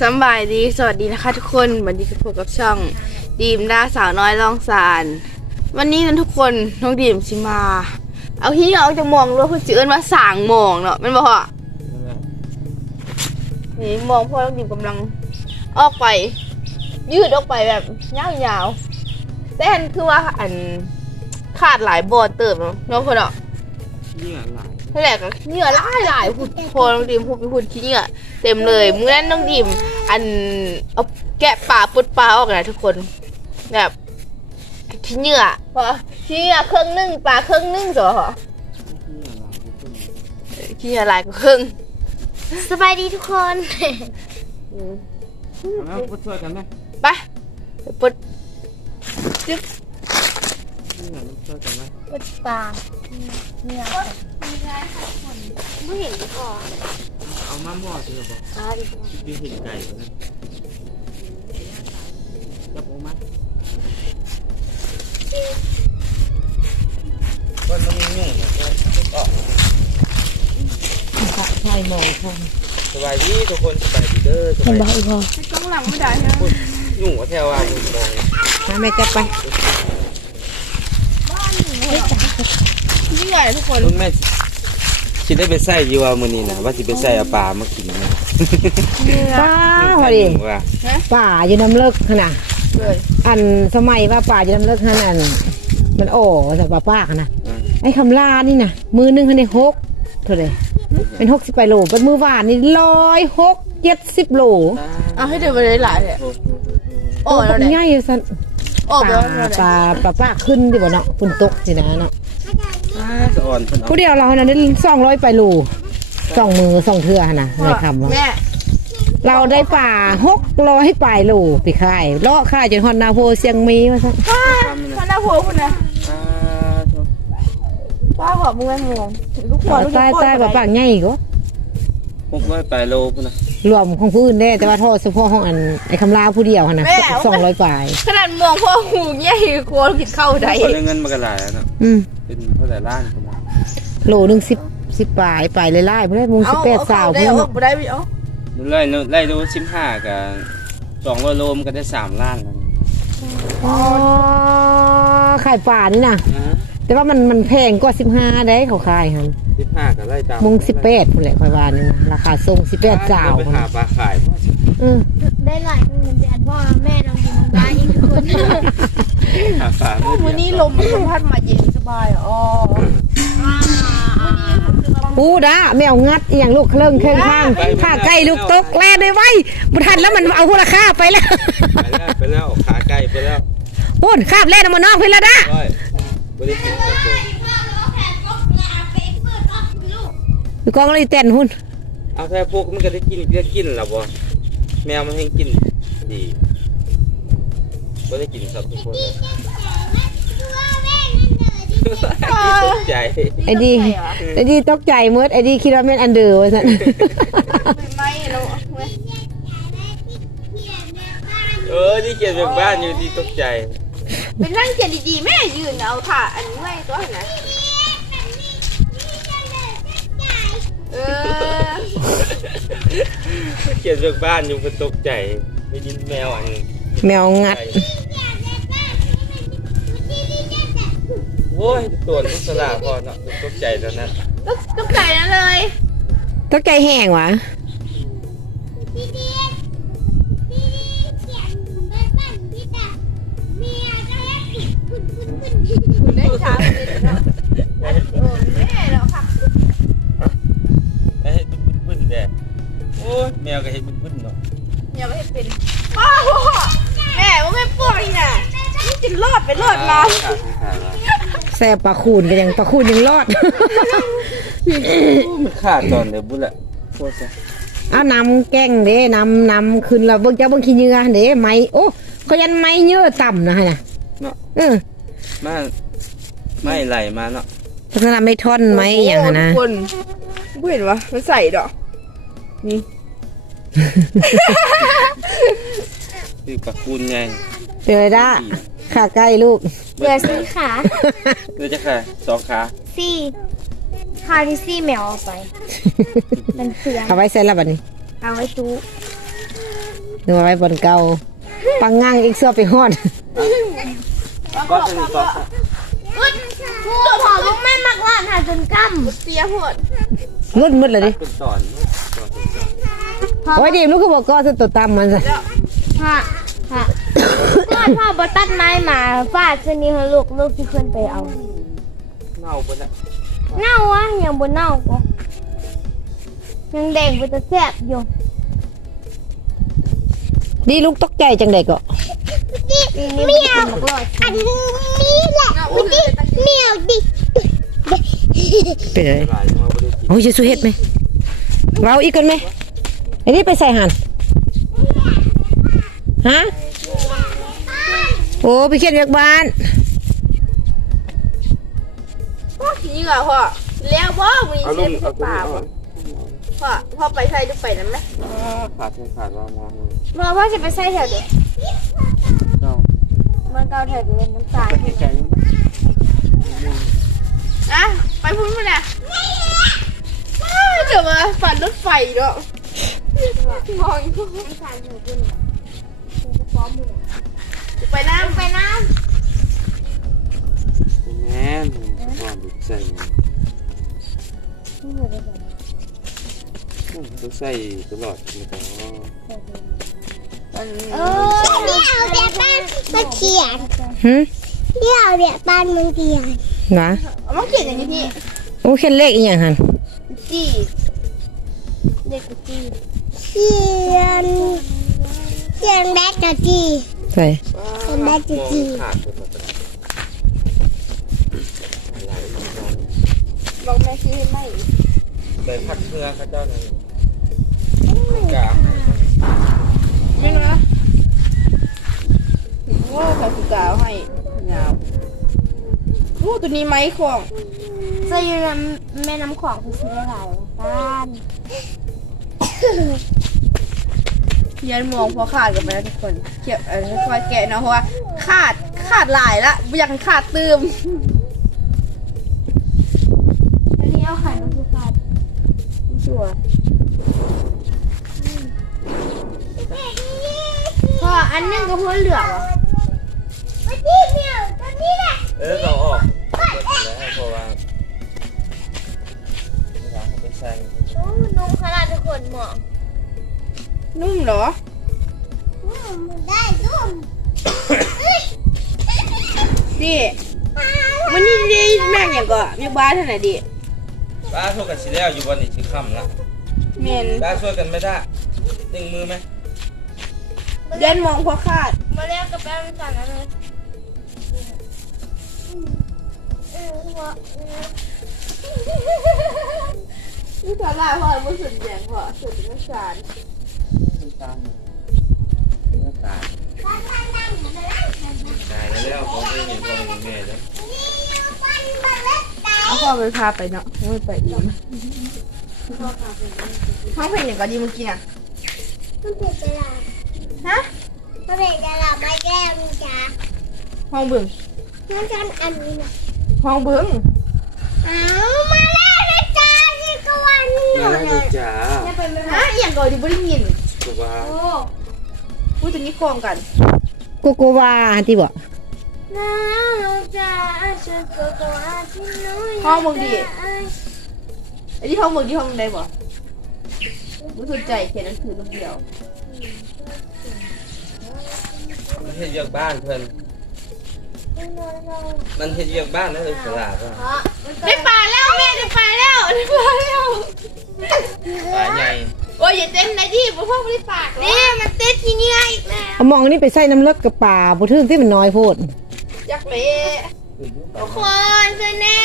สำบายดี สวัสดีนะคะทุกคนวันนี้ก็พบกับช่อง ดีมด้าสาวน้อยลองสาร วันนี้นะทุกคนน้องดีมชิมา เอาที่ออกจากหมองรถคุณจืเอินมาสั่งหมองเนาะแมันบอกว่านี่หมองเพราะน้องดีมกำลังออกไป ยืดออกไปแบบยาวๆแต่อันคือว่าอันขาดหลายบอลเติมเนาะน้องคนเนาะนี่หลายนั่นแหละก็เหงื่อหลายหลายพูดพอน้องดิมพูดไปพูดขี้เหงื่อ เต็มเลยเมื่อนั้นน้องดิมอันเอาแกะปลาปุดปลาออกนะทุกคนแบบขี้เหงื่อพอขี้เหงื่อครึ่งหนึงปลาครึ่งหนึงสอขี้เหงื่อหลายก็ครึ่งสบายดีทุกคนอืมเอาพูดช่วยกันไหมไปไปปุดจึ๊บนี่ช่วยกันไหมปดปลาเนี่ยไม่เห็นก่อน เอามาหม้อเถอะบอกอ่าดีกว่าที่เห็นไก่ตัวนั้นจับออกมาวันมันมียุ่งก็ใช่หมองทองสบายดีทุกคนสบายดีเด้อสเห็นบายบ่อีพอกล้องหลังไม่ได้ใช่ไหมยุ่งว่าแถวว่ามึงมองมาแม่จะไปขี้เหงื่อทุกคนคุณแม่ คิดได้ไปใส่อยี่ว่ามื้อนี้นะว่าสิไปใส่เอาปลามากินนะป้าพอดีว่าป่าอยู่น้ำเลิกขนาดเลยอันสมัยว่าป่าอยู่น้ำเลิกขนาดมันโอ้สักป่าป้าขนาดอืมไอ้คำลานี่นะมือหนึงคันได้หกเท่าไหร่เป็นหกสิบไปโลเป็นมือหวานนี่ร้อยหกเจ็ดสิบโลเอาให้เดินไปเลยหลายเลยโอ้แล้วเนี่ยง่ายอยู่สันโอ้ป่าไปแล้วเนี่ยป่าป่าป้าขึ้นดิบ่เนาะฝนตกสินะเนาะ สะอ่อนเพิ่นเอาผู้เดียวเราขนาดนี้สองร้อยไปโลสองมือสองเทือหั่นนะในคำว่าแม่เราได้ป่าหกร้อยปลายโลไปค่ายเลาะค่ายจนฮอนนาโพเสียงมีมาซะป้าป้าหน้าผัวคุณนะอ่าโถ่ป้าขอมึงแม่งงลูกหัวลูกใต้ใต้ป่าปากใหญ่ก็หกร้อยแปดโลพุ่นนะ รวมของผู้อื่นได้แต่ว่าโทษเฉพาะของอันไอ้คำลาผู้เดียวหั่นนะสองร้อยปลายขนาดมองพ่อหูใหญ่กลัวผิดเข้าใดคนได้เงินมากระหลายแล้วเนาะอืมเป็นเท่าไหร่ล้านคนละโลหนึ่งสิบสิบปลายปลายเลยไล่เพื่อนมุงสิบแปดสาวได้เพื่อนเอาได้ไม่เอาไล่ไล่ดูสิบห้ากับสองร้อยโลมันก็ได้สามล้านแล้วอ๋อขายป่านี่นะนะ แต่ว่ามันมันแพงกว่าสิบห้าได้เขาขายหันสิบห้ากับไล่ตามมุงสิบแปดคนแหละคอยว่านี่นะราคาส่งสิบแปดสาวไปหาปลาขายอืมได้หลายเงินเดือนเพราะว่าแม่น้องดีน้องตาอีกทุกคนหาปลาวันนี้ลมพัดมาเย็นสบายอ๋อปูด้าไม่เอางัดอหย่างลูกเครื่องเครื่องข้างถ้าใกล้ลูกตกแล่ได้ไว้บุทันแล้วมันเอาหัวราคาไปแล้ว ไปแล้วไปแล้วขาไก่ไปแล้วปุ่นคาบเล่นเอามานอกเพื่อนแล้วด้าร้อย ไม่ได้กินกับตัวอยู่กองอะไรเต้นหุ่นเอาแค่พวกมันก็ได้กินก็กินแล้วบ่แมวมันให้กินดีไม่ได้กินครับทุกคนตกใจไอ้ดีไอ้ดีตกใจเมื่อไอ้ดีคิดว่าแม่นอันเดอร์ว่าสันไม่เราเออที่เขียนแบบบ้านอยู่ที่ตกใจ เป็นนั่งเขียนดีๆแม่ยืนเอาค่ะอันนี้ไม่ตัวนะเออเขียนแบบบ้านอยู่เป็นตกใจได้ยินแมวอันแมวงัดโอ้ยตัวนุสลาพอเนาะตกใจตอนนั้นก็ก็ไก่นั้นเลยตกใจแห้งวะ แซ่บปลาคูนก็ยังปลาคูนยังรอด มันขาดตอนเดี๋ยวบุญละโคตรซะเอาน้ำแกงเด้น้ำน้ำขึ้นแล้วเบิ่งเจ้าเบิ่งขี้เหงื่อเด้ไหมโอ้เขายันไหมเยอะต่ำนะฮะน่ะเนาะเออมาไม่ไหลมาเนาะลักษณะไม่ท่อนไหมอย่างนั้นนะโโหทุกคนกูเห็นวะมันใส่ดอกนี่คือปลาคูนไงเจอด้าขาใกล้ลูก เหลือสี่ขาเดี๋ยวจะค่ะสองขาสี่ขาที่สี่แมวเอาไป มันเสื่อมเอาไว้ใส่ละบัดนี้เอาไว้ตู้นึกว่าไว้บนเก่าปังงังอีกเสื้อไปฮอดก็สนิทก็ตัวผอมแม่มักล่านหาจนกั้มเสียโหดรุดมืดเลยดิเป็นตอนตอนเป็นตอนโอ้ยดิมลูกก็บอกก็สตัวตามมันซะฮะฮะก็ พ่อบตัดไม้มาฟาดชนีให้ลูกลูกที่ขึ้นไปเอาเน่าไปแล้วเน่าวะยังบนเน่าก็ยังแดงไปแต่แซ่บอยู่ดีลูกตกใจจังไดก็เมียวอันนี้แหละวันนี้เมียวดิเป็นไงหลายมาบ่ได้กินโอ้ยจะสู้เฮ็ดไหมเว้าอีกกันไหมไอ้นี่ไปใส่หันฮะ โอ้ไปเขียนเรียกบ้านขี้เหงื่อพ่อแล้วบ่มีเอาลเสียงบเอาตัวป่านี้บ่เอาพ่อพ่อไปใส่ดูไปนั่นไหมขาดขาดว่ามองเมื่อว่าจะไปใส่แถวเด็กเจ้ามันเกาแถวเด็กน้ำตาลใจอะไปพุ่นมาเนี่ยเดี๋ยวมาฝันรถไฟเนาะมองอยู่ ไปน้ำไปน้แม่นความดุใส่ต้องใส่ตลอดเลยก็อันำเออนี่เอาเดี๋ยวบ้านมาเขียนหึนี่เอาเดี๋ยวบ้านมึงเขียนนะเอามาเขียนอย่างนี้พี่โอ้เขียนเลขอีหยังหันจีเด็กกูจีเขียนเขียนแบกกะจี ใส่เขียนแบกกะจีขาดไปหมดเลยหลายบอกแม่ชี้ให้ไม่ไปพักเพื่อเขาเจ้านั่นกาไม่รู้นะโง่กับสุกาวให้ยาวโอ้ตัวนี้ไม้ของจะอยู่ในแม่น้ำของคือซื้ออะไรบ้าน ยันมองพอขาดกันไปแล้วทุกคนเก็บเออค่อยๆแกะเนาะเพราะว่าขาดขาดหลายละไม่อยากให้ขาดตืมอันนี้เอาไข่มาคือฟาดชัวร์พออันนึงก็หัวเหลืองอะนี่เนี่ยตัวนี้แหละเออเราออกแล้วเพราะว่าเราไปใส่โอ้นุ่มขนาดทุกคนเหมาะ นุ่มเหรอ ได้นุ่มดิวันนี้ได้แม่งอย่างก็มีบ้านเท่าไหร่ดิป้าช่วยกันสิแล้วอยู่บนนี้ถือคำละเมนป้าช่วยกันไม่ได้หนึ่งมือไหมยันมองพอขาด มาเรียกกับแป้งกันนะเลยเออหัวนี่สาลายพ่อรู้สึกแดงพ่อสุดไม่สาร ตามตาตายแล้วของไม่มีพ่อมีแม่แล้วเอาพ่อไปพาไปเนาะไม่ไปอีกห้องเพลงอย่างก็ดีเมื่อกี้น่ะมันเป็นจะหลับฮะมันเป็นจะหลับไม่แก้มจ้าห้องเบิ้งงั้นฉันอันนี้นะห้องเบิ้งอ้าวมาแล้วนะจ้าที่กวนนี่น่อยแล้วจ้าจะเป็นแบบฮะอหย่างก่อนที่ไม่ได้ยิน ตัวว่าโอ้พูดถึงนี้คลองกันโกโกวาที่บอกน้าวจ้าฉันก็กว่าที่น้อยห้องมึงดิไอ้ที่ห้องเบิ้งที่ห้องใดบ่รู้สนใจเขียนหนังสือตัวเดียวมันเฮ็ดเยือกบ้านเพิ่นมันเฮ็ดเยือกบ้านนั่นคือสลาดป่ะได้ปลาแล้วแม่ได้ปลาแล้วได้ปลาแล้วปลาใหญ่ โอ้ยอย่าเต้นนะดิพ่อพ่อไม่ได้ปากนี่มันติดที่นี่อีกแล้วเอามองนี่ไปใส่น้ำเลิกกับป่าบ่ทึกที่มันน้อยโพดจักเละทุกคนช่วยแน่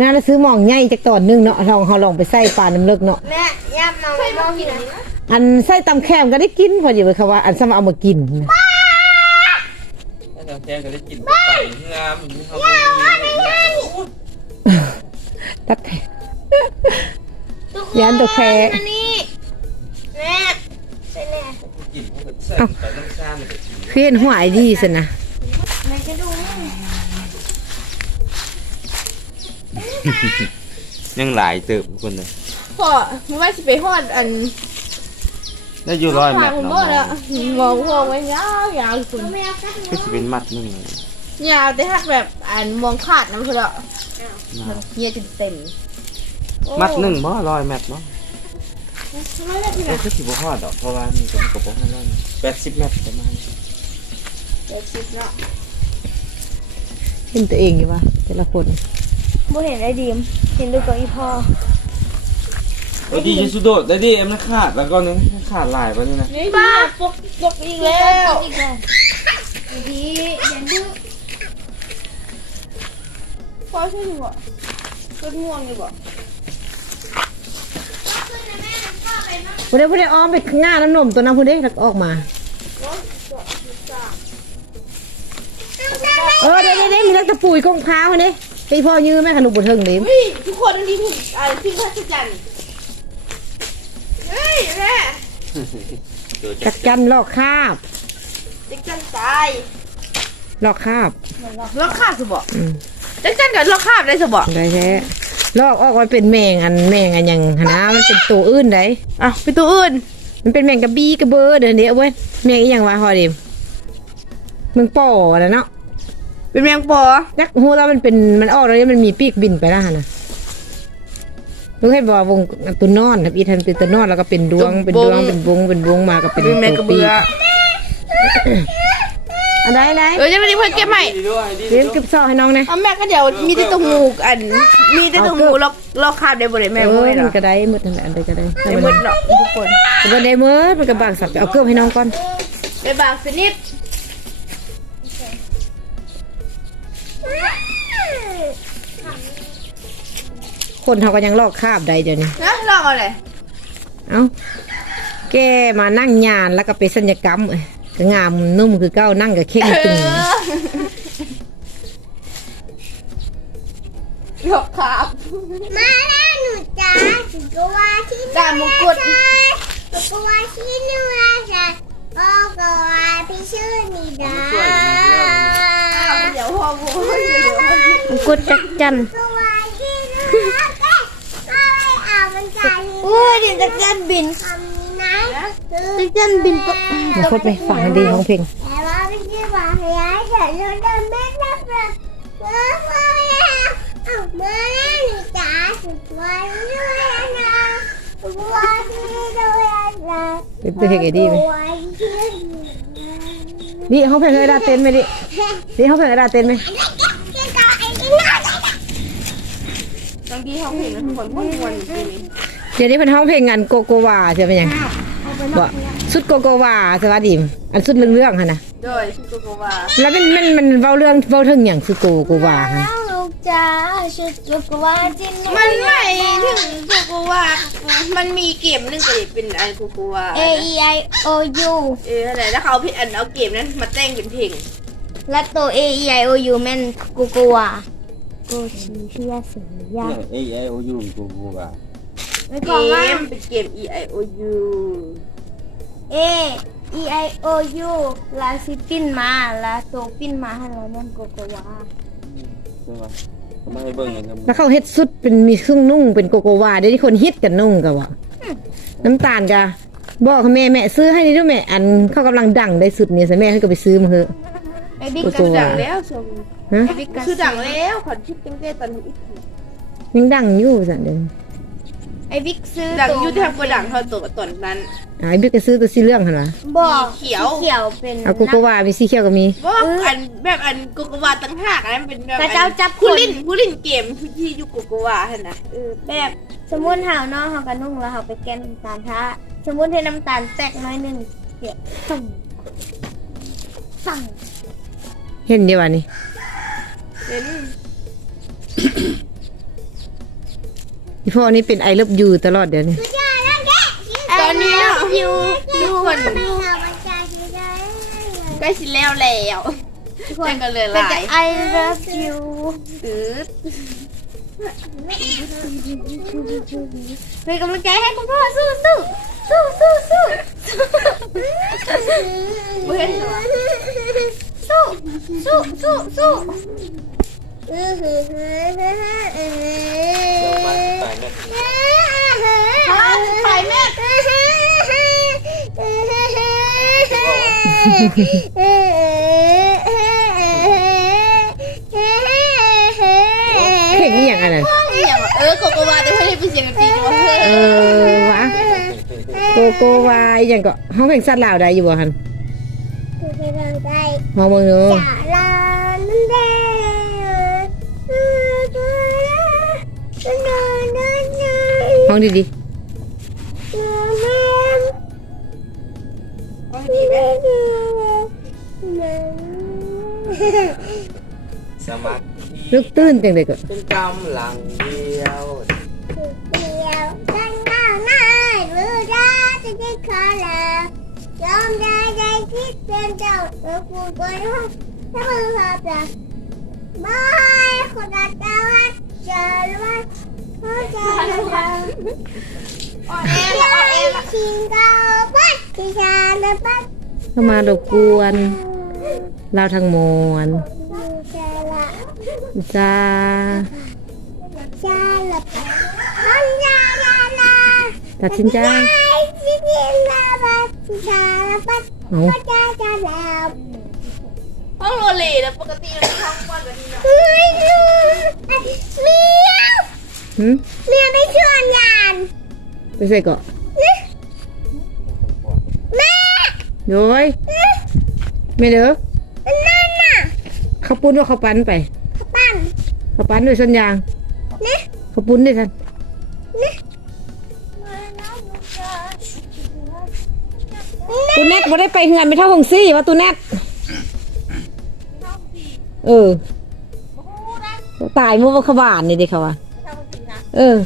งานแล้วซื้อหมองใหญ่จากตอนหนึงเนาะลองเฮาลองไปใส่ป่าน้ำเลิกเนาะแม่ยับมาใช่ไม่มมอองงกิกินนอันนี้นะอันใส่ตำแคมก็ได้กินพออยู่เลยค่ะว่า อันสมาเอามากินนะถ้าเราแกงก็ได้กินไปงามมีเขามีตักแคทุกคยันตัวแพ้มานี่ แม่ช่วยแน่กินเขาใส่ไปน้ำซ่ามันก็ชิมเพี้ยนหัวไอ้ดีสินะแม่จะดูยังหลายเติบคนเลยพ่อไม่ว่าจะไปฮอดอันได้อยู่ร้อยแมตรผมเนาะบอกแล้วมองพวกไว้ยาวยาวคุณก็สิเป็นมัดหนึงเลยยาวแต่ถ้าแบบอ่านมองขาดน้ำเถอะเฮียจนเต็มมัดหนึ่งบ่ร้อยแม ตรบ่เออคือสิบ่ฮอดดอกเพราะว่านี่ก็มันก็บ่ฮอดร้อยแปดสิบแมตรประมาณเจ็ดสิบเนาะเห็นตัวเองอยู่วะแต่ละคนบ่เห็นไอ้ดีมเห็นดูกับอีพ่อเออดีที่สุดโดดได้ดิเอ็มมันขาดแล้วก็นี่ขาดหลายกว่านี้นะนี่ป้าปกปกอีกแล้วอีกแล้วดีอย่าดื้อพอใช่ไหมบ่ต้นม่วงอยู่บ่ ผู้ใดผู้ใดอ้อมไปง่าน้ำนมตัวนั้นผู้ใดแล้วก็ออกมา เออเดี๋ยวเดี๋ยวเดี๋ยวมีนักตะปุยกงพร้าวนี่ไปพ่อยื้อแม่ขนมบุเทิงนี่เฮ้ยทุกคนอันนี้ถูกอ่านพิมพ์พัชจันทร์เฮ้ยแม่จักจันลอกคาบเด็กจันตายลอกคาบลอกคาบสิบ่อืมเด็กจันกับลอกคาบได้สิบ่ได้แท้ ลอกออกมันเป็นแมงอันแมงอันหยังหนนะมันเป็นตัวอื่นได้อะไปตัวอื่น มันเป็นแมงกระบี้กระเบอเดี๋ยวนี้เว้ยแมงอีหยังวะฮอดิมมึงป่อนะเนาะเป็นแมงปอนักหูเรามันเป็นมันออกแล้วมันมีปีกบินไปแล้วหั่นนะลูกให้บอกวงตัวนอนครับอีทันเป็นตัวนอนแล้วก็เป็นดวงเป็นดวงเป็นวงเป็นวงมาก็เป็นเป็นแมงกระเบือ อันไหนไหนเออจะไปเพิ่นเก็บใหม่ดีด้วยดีเรียนเก็บซอกให้น้องนะเอาแม่ก็เดี๋ยวมีแต่ตัวงูอัน มีแต่ตัวงูลอกลอกคาบได้บ่ได้แม่เอบ่อได้หรมัอนก็ได้มืดนั่นแหละอันใดก็ได้ได้หมดเนาะทุกคนมันก็ได้มืดมันก็บางสัตว์ไปเอาเกลือให้น้องก่อนไปบางสนิทคนเขาก็ยังลอกคราบได้เดี๋ยวนี้ นะลอกเอาเลยเอ้าแกมานั่งยานแล้วก็ไปสัญญกรรมเอ้ย ก็งามนุ่มคือเก้านั่งกับเข่งตึงลอกคาบมาแล้วหนูจ้าสุกว่าที่ดามงกุฎสุกว่าที่นู่นนะจ๊ะโอ้ก็ว่าพี่ชื่อนี่จ้าเดี๋ยวพ่อพูดเดี๋ยวกดจักจันสุกว่าที่นู่นนะจ๊ะก็ไม่เอามันใจโอ้ยเดี๋ยวจักจันบินคำนี้นะจักจันบินก็ มาพดไปฟังดีของเพลงแต่ว่าไม่ใช่ว่าให้ยายฉันเราเดินไม่นับเลยเมื่อเมื่อแล้วเอาเมื่อแล้วหนูจ้าสุกว่าที่นู่นนะสุกว่าที่นู่นนะเป็นตัวเพลงไอ้ดีไหมนี่เขาเพลงไอ้ดาเต้นไหมดินี่เขาเพลงไอ้ดาเต้นไหมบางทีเขาเห็นนะทุกคนพูดมวนจริงเดี๋ยวนี้เป็นห้องเพลงงานโกโกวาใช่ไหมยังบ่ สุดโกโกวาสวัสดีอันสุดเรื่องเรื่องค่ะนะโดยชื่อโกโกวาแล้วมันมันมันเว้าเรื่องเว้าถึงอย่างสุดโกโกวาค่ะลูกจ้าชุดลูกว่าจินมันไม่ถึงโกโกวามันมีเกมนึงก็เลยเป็นอันโกโกวาเอไอโอยูเอออะไรแล้วเขาเอาเพลงอันเอาเกมนั้นมาแต่งเป็นเพลงและตัวเอไอโอยูแม่นกูกวากูชีเฮียสียา เอไอโอยูกูกูว่าไม่เกพอว่ามเป็นเกม E I O U เอไอโอยูลาซิปิ้นมาลาตัวปิ้นมาให้เราแม่นกูกวาใช่ไหมทำไมให้เบิ่งอย่างนั้นแล้วเขาเฮ็ดสุดเป็นมีเครื่องนุ่งเป็นโกโกวาเดี๋ยวนี้คนฮิตกันนุ่งกันว่ะน้ำตาลกะบอกให้แม่แม่ซื้อให้นี่ด้วยแม่อันเขากำลังดังได้สุดเนี่ยสิแม่ให้ก็ไปซื้อมาเถอะไอบิ๊กโกกัโกวาดังแล้วชมฮะไอบิ๊กกัคือดังแล้วขอชิปตั้งแต่ตอนนี้อีกทียังดังอยู่สันเดิม ไอบิ๊กซื้อดังตัวอยูแทบกว่าดังเท่าตัวตอนนั้น อ่าไอ้บิ๊กก็ซื้อตัวสีเหลืองหั่นวะบอกสีเขียวสีเขียวเป็นเอาโกโกวามีสีเขียวก็มีเพราะว่าอันแบบอันโกโกวาตั้งหากอันนั้นเป็นแบบกระเจ้าจับคผู้นลินผู้ลินเกมที่อยู่โกโกวาหั่นนะเออแบบสมมุติหาวน้องเขากระนุ่งแล้วเขาไปแกนน้ำตาลท้าสมมุติให้น้ำตาลแตกน้อยหนึ่งเสียสั่งสั่งเห็นเดียววะนี่เป็น อีพ่อนี่เป็นไอเลิฟยูตลอดเดี๋ยวนี้ ตอนนี้อยู่ทุกคนใกล้สิแล้วแล้วแต่ก็เลยหเป็นลาจะย I love you ตืดเป็นกำลังใจให้คุณพ่อสู้สู้สู้สู้สู้เว้นสู้สู้สู้สู้ เดี๋ยวมาตายแม่ไปแม่เอเพลงนี้อย่างอะไรอย่างว่าเออโกโกวาแต่เพื่อนเป็นเสียงดนตรีว่าเอนเออวะโกโกวาอย่างก็ห้องเพลงสัตว์ลาวได้อยู่บ่ฮันมองเบิ่งดู ห้องดีสมัครๆลึกตื้นจังเลยก็เป็นกำลังเดียวยอมได้ใจคิดเป็นเจ้าเออกูก็รู้ถ้ามึงหอบหลับไม่คนละตาวัดเจอว่าเขาจะทำอ่ อนแอละอ่อนแอละชิงเกาปัดที่ชาลปัดเข้ามารบกวนเราทางมวลชาละจ้าชาละปัดฮันชาลาลาตัดสินใจไอ้ชิชิงละปัดที่ชาละปัดเอาก็จะจะแล้วห้องโรเลแต่ปกติมันท้องวันแบบนี้เนาะเฮ้ยลูกเมียว หืมเมียวไม่ชวนงานไปใส่เกาะแม่โดยไม่เด้อนั่นน่ะเขาปุ้นว่าเขาปั้นไปปั้นเขาปั้นด้วยสัญญางนี่เขาปุ้นด้วยสันตูเน็ตบ่ได้ไปเฮือนไม่เท่าหงซี่ว่าตูเน็ตเออตายมือว่าขบานนี่เดิเขาว่า เออ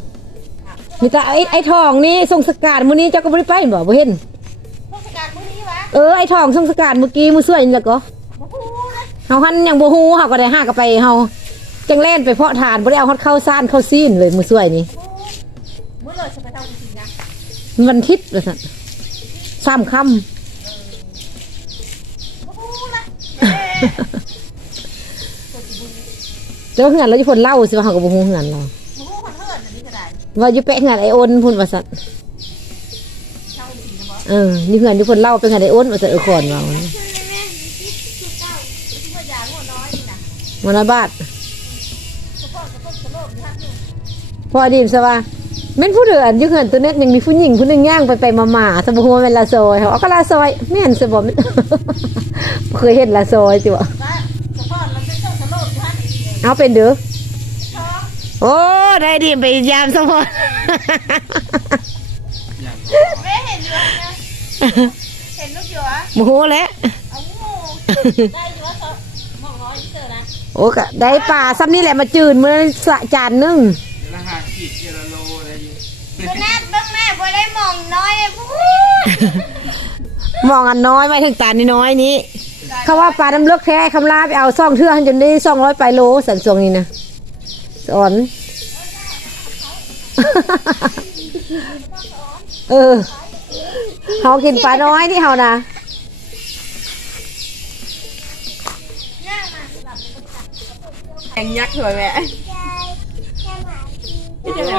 มีแต่ไอ้ไอ้ทองนี่ส่งสกัดมื้อนี้เจ้าก็บ่ได้ไปบ่บ่เห็นเทศกาลมื้อนี้วะเออไอ้ทองส่งสกัดเมื่อกี้มื้อสวยนี่แหละก็เฮาหันยังบ่ฮู้เฮาก็ได้หาก็ไปเฮาจังแล่นไปเพาะทานบ่ได้เอาฮอดข้าวซ่านข้าวซีนเลยมื้อสวยนี่มื้อเลยจะไปทำจริงนะมันทิศว่าซั่นซ้ำค่ำเจ้าเหือนเราอยู่เพิ่นเล่าสิว่าเฮาก็บ่ฮู้เหือนเรา ว่าอยู่แปะเหือนไอโอนพุ่นว่าซั่นเช่าจริงนะบ่เอออยู่เหือนอยู่เพิ่นเล่าไปเหือนไอโอนว่าซั่นเออก่อนว่าที่ว่ายางหัวน้อยนี่นะมันบาทพอดีมซะว่าแม่นผู้เดือนยู่เหือนตัวเน็ตยังมีผู้หญิงผู้หนึงย่างไปไปมาๆซะบ่ฮู้ว่าแม่นละซอยเขาก็ละซอยแม่นซะบ่แม่นเคยเห็นละซอยสิบ่ว่าเฉพาะเอาเป็นเด้อ โอ้ได้ดีไปยามสมพรแม่เห็นอยู่นะเห็นลูกอยู่อะโมโหแล้วเอางูได้อยู่ว่าเขามองน้อยเจอนะโอ้ก็ได้ป่าซ้ำนี่แหละมาจืนมื้อสะจานหนึงนะฮะขีดเจลาโลอะไรอยู่คือแม่เบิ้งแม่บ่ได้มองน้อยเลยพูดมองอันน้อยไม่ถึงตานี่น้อยนี้เขาว่าปลาน้ำเลือกแท้คำลาไปเอาซ่องเทื่อให้จนได้ซ่องร้อยไปโลสันสวงนี่นะ สอน เออเขากินปลาน้อยนี่เขานะแข่งยักษ์เหรอแม่เอ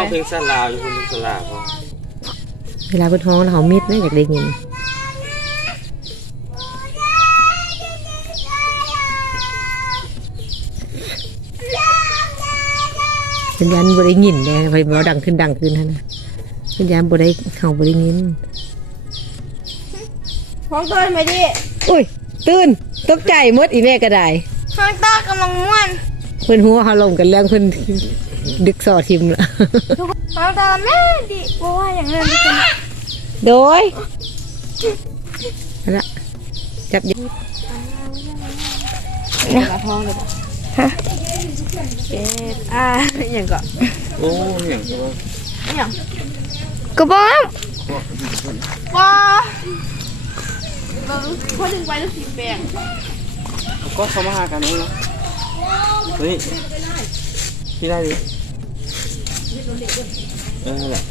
าเพลงสลาวอยู่คนนึงสลาวพอเวลาเป็นท้องเขามิดนะอยากได้ยิน สัญญาณบริยินเลยไปเราดังขึ้นดังขึ้นฮะนะสัญญาณบริเขาบริยินห้องต้นมาดิอุ้ยตื่นตกใจหมดอีแม่ก็ได้ห้องต้นกำลังม่วนเพิ่นหัวเขาลงกันเรื่องเพิ่นดึกสอทิมละห้องต้นแม่ดิว่าว่าอย่างนั้นดิฉันโดยนั่นละจับยเนี่ยท้องเลยปะฮะ เจ็ดอ่าอย่างก็โอ้อย่างก็ว่าอย่างกระป๋องว้าเราพอถึงไปแล้วสีแดงก็เขามาหากันนี่เนาะเฮ้ยพี่ได้ดิเออนั่นแหละ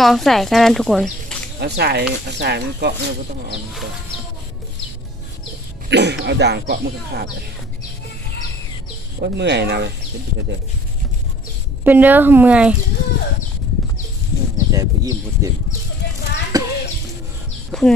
มองใส่กันนั้นทุกคน เอาสายเอาสายมันเกาะเนี่ยก็ต้องเอาอันเกาะ เอาด่างเกาะมันก็ขาดเลยโอ้ยเมื่อยนะเว้ยเป็นปีกระเดือกเป็นเด้อเมื่อยหายใจกูอิ่มกูเต็มคุณ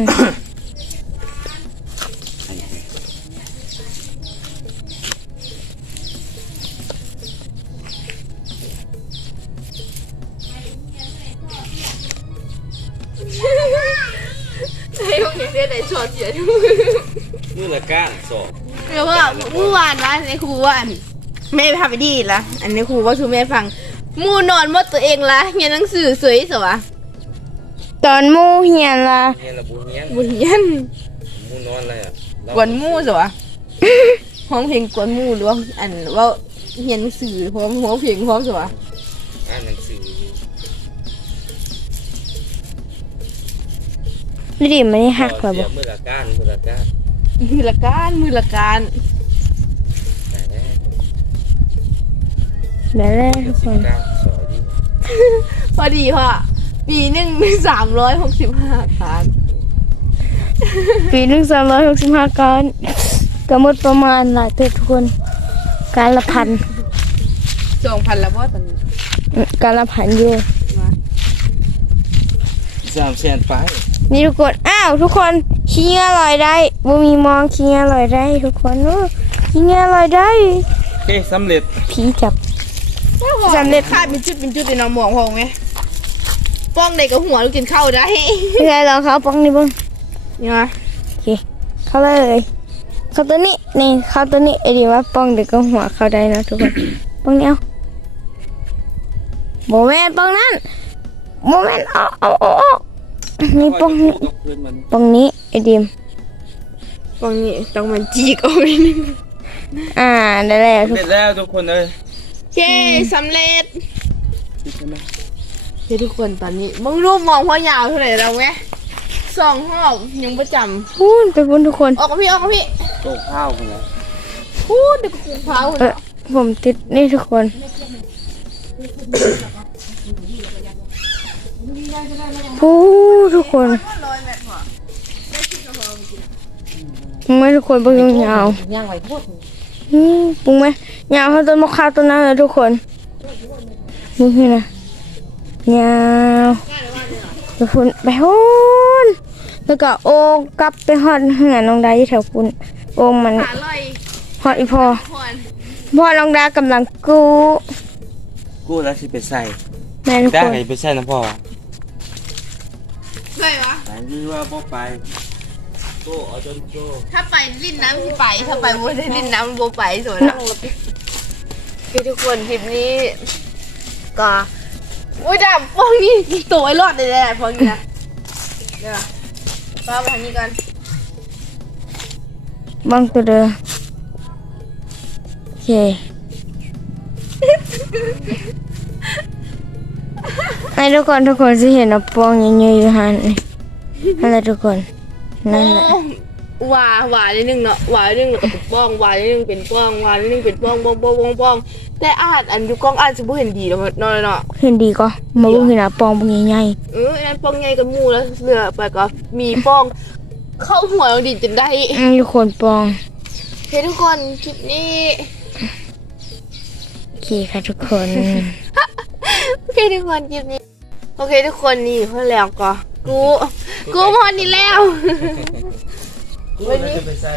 ใช่พวกนี้เรียกไหนชอตเสียทุก มือละก้านสอบเดี๋ยวว่าเมื่อวานว่าในครูว่าอันแม่ไปทำไปดีละอันนี้ครูว่าชูแม่ฟังหมูนอนหมดตัวเองละเรียนหนังสือสวยสวะตอนหมู่เฮียนละเฮียนละบุญเฮียนบุญเย็นหมูนอนอะไรอะเรากวนหมูสวะห้องเพลงกวนหมูหรือว่าอันว่าเรียนหนังสือพร้อมหัวเพลงพร้อมสวะอ่านหนังสือดูดิมันนี่หักเหรอเสีบ่ยมือละก้านมือละก้าน มือละการมือละการแต่แรกแบบแรกทุกคนก้านสอยดีพอดีพ่อปีหนึ่งสามร้อยหกสิบห้าครั้งปีหนึ่งสามร้อยหกสิบห้าการก็หมดประมาณหลายเติบทุกคนการละพันสองพันแล้วว่าตอนนี้อืมการละพันอยู่มาสามแสนไปนี่ทุกคน อ้าว ทุกคนขี้เงาลอยได้ บ่มีมองขี้เงาลอยได้ทุกคนโอ้ขี้เงาลอยได้โอเคสำเร็จผีจับ สำเร็จขาดเป็นจุดเป็นจุดในน้องหมองพองไหมป้องในกับหัวลูกกินข้าวได้พี่ชายลองเขาป้องนี่เบ้างนี่มาโอเคเข้าเลยเข้าตัวนี้นี่เข้าตัวนี้ไอ้ดีว่าป้องเด็กก็หัวเข้าได้นะทุกคน ป้องนี้เอาโมเมนป้องนั้นโมเมนเอาเอาเอาเอานี่ป้องนี้กับเพื่อนมันป้องนี้ไอ้ดิม ป้องนี่ต้องมันจีกเอาไว้นึงอ่าได้แล้วทุกเสร็จแล้วทุกคนเลยเย้สำเร็จเฮ้ยทุกคนตอนนี้มึงรูปมองพ่อยาวเท่าไหร่แล้วไหมสองห้องยังประจพูนไปพูนทุกคนำออกกับพี่ออกกับพี่โต๊ะข้าวกันแล้วพูดเด็กกูเผาเออผมติดนี่ทุกคนพูทุกคน ปรุงไหมทุกคนเบิ่งยาวย่างไว้พูดอืมปรุงไหมยาวเท่าต้นมะขามต้นนั้นเลยทุกคนนี่คือนะยาวทุกคนไปหุ่นแล้วก็โองกลับไปหอดเหงาน้องดาที่แถวคุณโองมันขาลอยหอดอีพอพอนพ่อน้องดากำลังกู้กูแล้วสิไปใส่แม่ทุกได้คนไงไปใส่นะพ่อวะใช่ปะไหนดีว่าพ่อไป ถ้าไปลิ้นน้ำที่ไป ถ้าไปบ่ได้ลิ้นน้ำบ่ไปส่วนนะคือทุกคนคลิปนี้ก็อุ้ยดำพวกนี้ตัวไอ้รอดเลยแหละพวกนี้นะเดี๋ยวป้าไปทางนี้กันบังตัวเด้อโอเคไอ้ทุกคนทุกคนสิเห็นเอาปองเยอะๆอยู่หันนี่นั่นแหละทุกคน นั่นแหละหวาหวานิดนึงเนาะหวานิดนึงแล้วก็เป็นป้องหวานิดนึงเป็นป้องหวานิดนึงเป็นป้องป้องป้องป้องป้องแต่อาจอันอยู่กล้องอาจจะบ่เห็นดีแล้วเนาะเนาะเห็นดีก็มาบุ้งเห็นเอาปองบุ้งใหญ่เอออันนั้นป้องไงกับหมูแล้วเหลือไปก็มีป้อง เข้าหัวเราดิจนได้ๆอืมทุกคนปองเฮ้ยทุกคนคลิปนี้โอเคค่ะทุกคนโอเคทุกคนคลิปนี้ โอเคทุกคนนี่เพื่อนแล้วก็กูกูพอนี่แล้ว กูแล้วจะไปใส่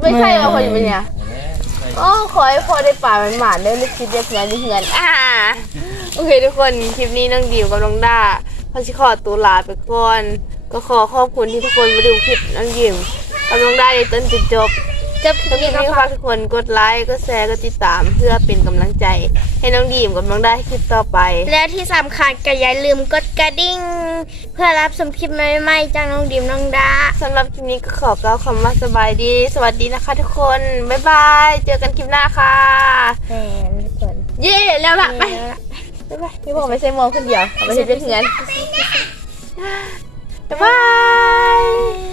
ไม่ใช่ว่าพออยู่เป็นเนี่ยแหม่ใส่โอ้ขอให้พอได้ป่ามันหมาดได้ลูกคิดเรียกเงินเงินอ่าโอเคทุกคนคลิปนี้น้องดิวกับน้องด้าเขาชิขอตัวลาไปก่อน ก็ขอขอบคุณที่ทุกคนมาดูคลิปน้องดิวกับน้องด้าในต้นจนจบ จะคลิปนี้ก็ฝากทุกคนกดไลค์กดแชร์กดติดตามเพื่อเป็นกำลังใจ ให้น้องดีมกับน้องด้าคลิปต่อไป และที่สำคัญก็อย่าลืมกดกระดิ่ง เพื่อรับชมคลิปใหม่ๆจากน้องดิมน้องดาสำหรับคลิปนี้ก็ขอกล่าวคำว่าสบายดี สวัสดีนะคะทุกคน บ๊ายบาย เจอกันคลิปหน้าค่ะแหมทุกคนเย่แล้วล่ะไปบ๊ายบายพี่บอกไม่ใช่มองคนเดียวเอาไปเห็นเพื่อนบ๊ายบาย